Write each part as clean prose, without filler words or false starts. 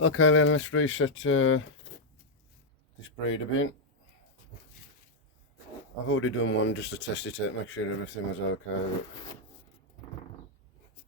Okay then, let's reset this breeder bin. I've already done one just to test it out, make sure everything was okay.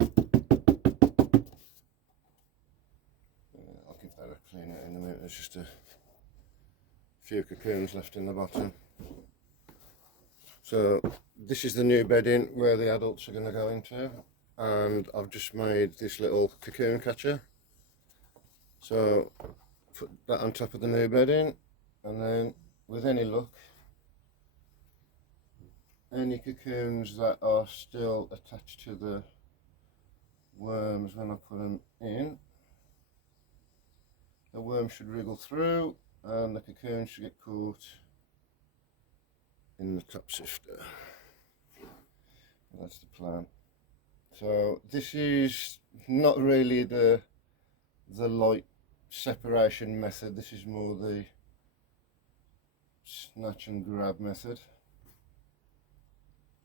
I'll give that a clean out in a minute. There's just a few cocoons left in the bottom. So this is the new bedding where the adults are going to go into, and I've just made this little cocoon catcher. So put that on top of the new bedding, and then with any luck, any cocoons that are still attached to the worms when I put them in, the worm should wriggle through and the cocoon should get caught in the top sifter. That's the plan. So this is not really the light separation method, this is more the snatch and grab method.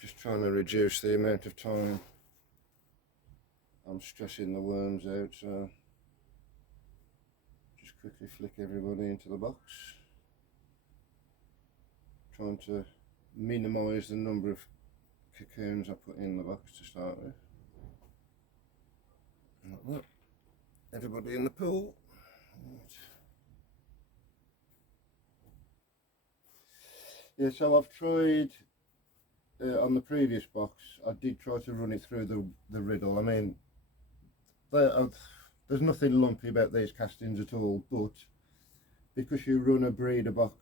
Just trying to reduce the amount of time I'm stressing the worms out, so just quickly flick everybody into the box. Trying to minimise the number of cocoons I put in the box to start with. Like that. Everybody in the pool. Yeah, so I've tried on the previous box, I did try to run it through the riddle. I mean, there's nothing lumpy about these castings at all, but because you run a breeder box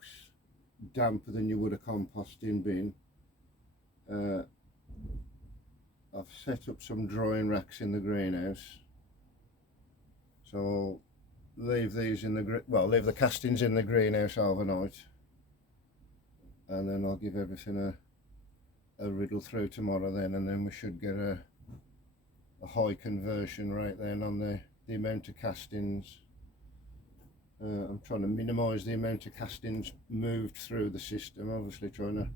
damper than you would a composting bin, I've set up some drying racks in the greenhouse. So I'll leave these in the leave the castings in the greenhouse overnight, and then I'll give everything a riddle through tomorrow then, and then we should get a high conversion rate then on the amount of castings. I'm trying to minimise the amount of castings moved through the system, obviously trying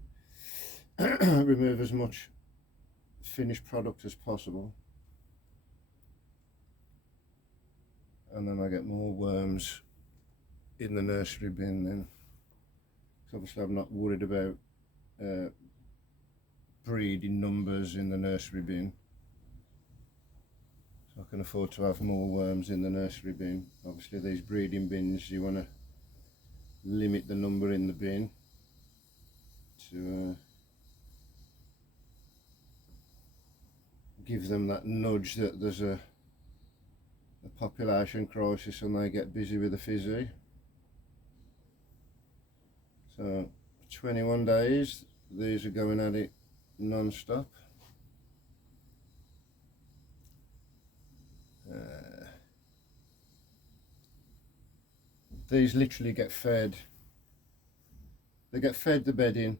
to remove as much finished product as possible, and then I get more worms in the nursery bin then. So obviously I'm not worried about breeding numbers in the nursery bin, so I can afford to have more worms in the nursery bin. Obviously these breeding bins, you want to limit the number in the bin to give them that nudge that there's a population crisis and they get busy with the fizzy. So 21 days, these are going at it non-stop. These literally get fed, they get fed the bedding,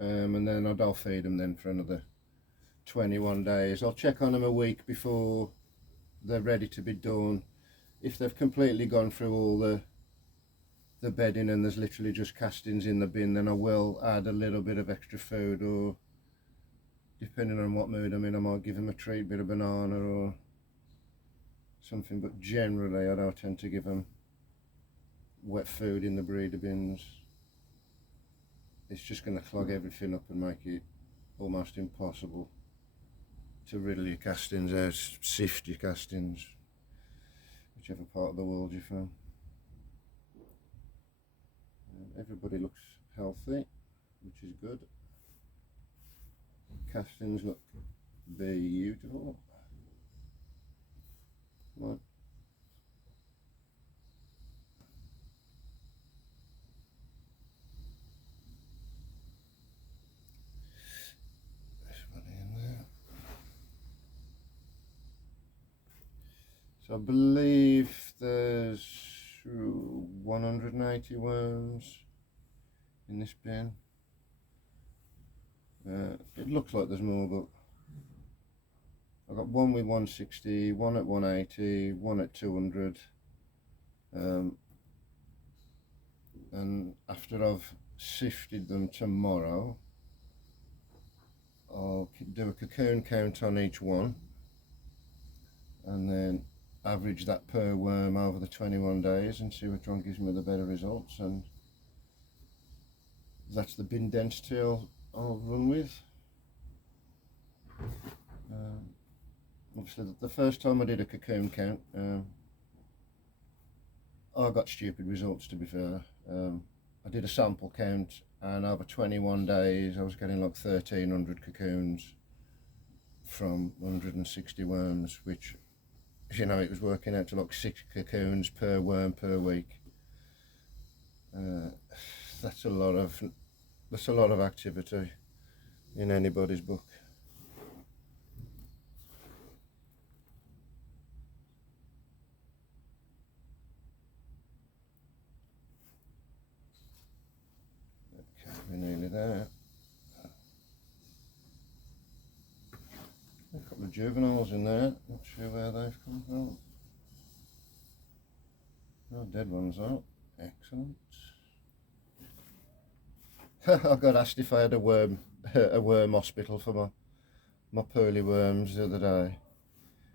and then I'll feed them then for another 21 days. I'll check on them a week before they're ready to be done. If they've completely gone through all the bedding and there's literally just castings in the bin, then I will add a little bit of extra food, or depending on what mood I'm in, I might give them a treat, bit of banana or something, but generally I don't tend to give them wet food in the breeder bins. It's just going to clog everything up and make it almost impossible to riddle your castings out, sift your castings, whichever part of the world you're from. Everybody looks healthy, which is good. Castings look beautiful. Right. So I believe there's 180 worms in this bin. It looks like there's more, but I've got one with 160, one at 180, one at 200. And after I've sifted them tomorrow, I'll do a cocoon count on each one, and then average that per worm over the 21 days and see which one gives me the better results, and that's the bin density I'll run with. Obviously the first time I did a cocoon count, I got stupid results, to be fair. I did a sample count, and over 21 days I was getting like 1,300 cocoons from 160 worms, which, you know, it was working out to like 6 cocoons per worm per week. That's a lot of activity in anybody's book. Okay, we're nearly there. A couple of juveniles in there, not sure where they've come from. No dead ones out. Excellent. I got asked if I had a worm hospital for my pearly worms the other day.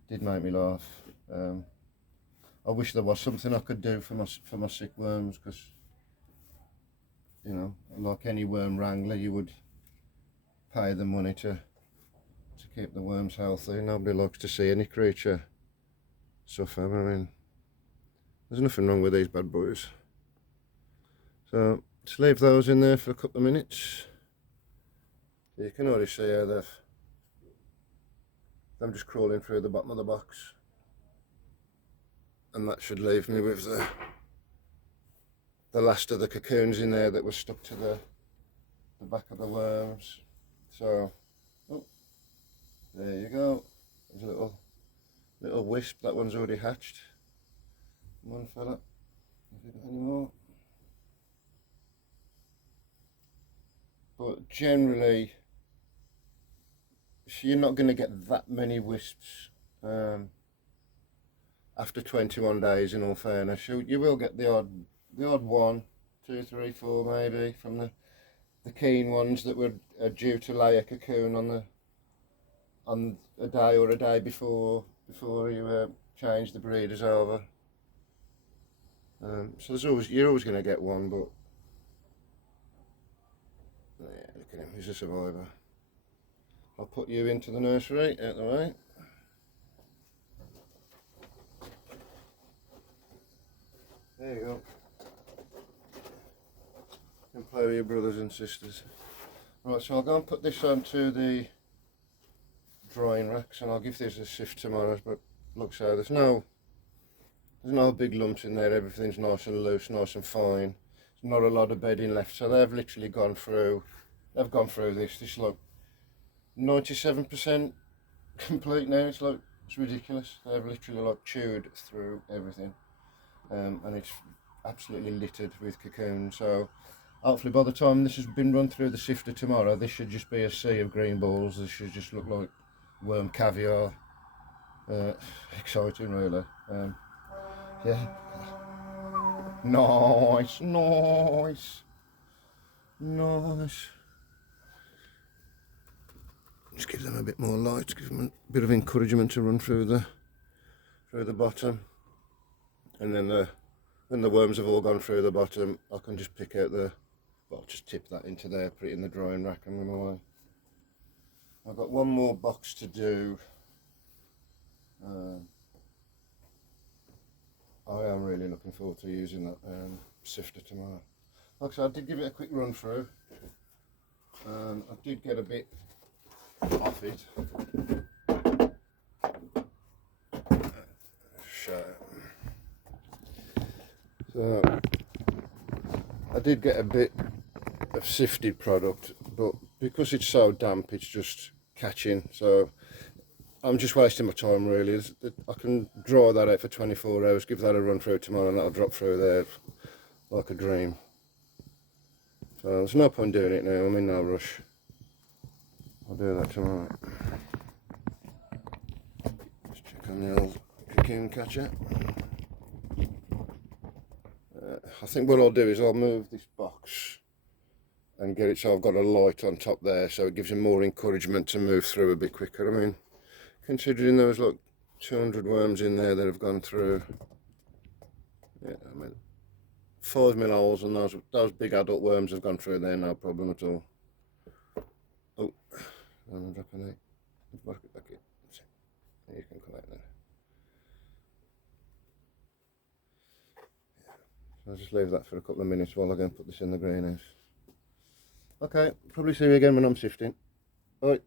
Did make me laugh. I wish there was something I could do for my sick worms, because, you know, like any worm wrangler, you would pay the money to keep the worms healthy. Nobody likes to see any creature suffer. I mean, there's nothing wrong with these bad boys. So just leave those in there for a couple of minutes. You can already see how I'm just crawling through the bottom of the box, and that should leave me with the last of the cocoons in there that was stuck to the back of the worms. So, oh, there you go. There's a little wisp. That one's already hatched. One fella. Have you got any more? But generally, you're not going to get that many wisps after 21 days, in all fairness. You will get the odd 1, 2, 3, 4 maybe from the keen ones that were due to lay a cocoon on a day or a day before you change the breeders over. So you're always going to get one, but yeah, look at him, he's a survivor. I'll put you into the nursery out the way. There you go. You can play with your brothers and sisters. Right, so I'll go and put this onto the drying racks, and I'll give this a sift tomorrow. But look, so there's no big lumps in there. Everything's nice and loose, nice and fine. There's not a lot of bedding left, so they've literally gone through. They've gone through this. This is like 97% complete now. It's ridiculous. They've literally like chewed through everything, and it's absolutely littered with cocoons. So hopefully by the time this has been run through the sifter tomorrow, this should just be a sea of green balls. This should just look like worm caviar. Exciting, really. Yeah. Nice. Just give them a bit more light, give them a bit of encouragement to run through the bottom, and then when the worms have all gone through the bottom, I can just pick out I'll just tip that into there, put it in the drying rack, and run away. I've got one more box to do. I am really looking forward to using that sifter tomorrow. Like I said, I did give it a quick run through. I did get a bit off it. So I did get a bit of sifted product, but because it's so damp, it's just catching. So I'm just wasting my time, really. I can dry that out for 24 hours, give that a run through tomorrow, and that'll drop through there like a dream. So there's no point doing it now. I'm in no rush. I'll do that tomorrow. Just check on the old cocoon catcher. I think what I'll do is I'll move this box and get it so I've got a light on top there, so it gives him more encouragement to move through a bit quicker. I mean, considering there was like 200 worms in there that have gone through. Yeah, I mean, 5mm holes, and those big adult worms have gone through there, no problem at all. Oh, I'm dropping it. Back it. You can come out there. I'll just leave that for a couple of minutes while I go and put this in the greenhouse. Okay, probably see you again when I'm sifting. Bye.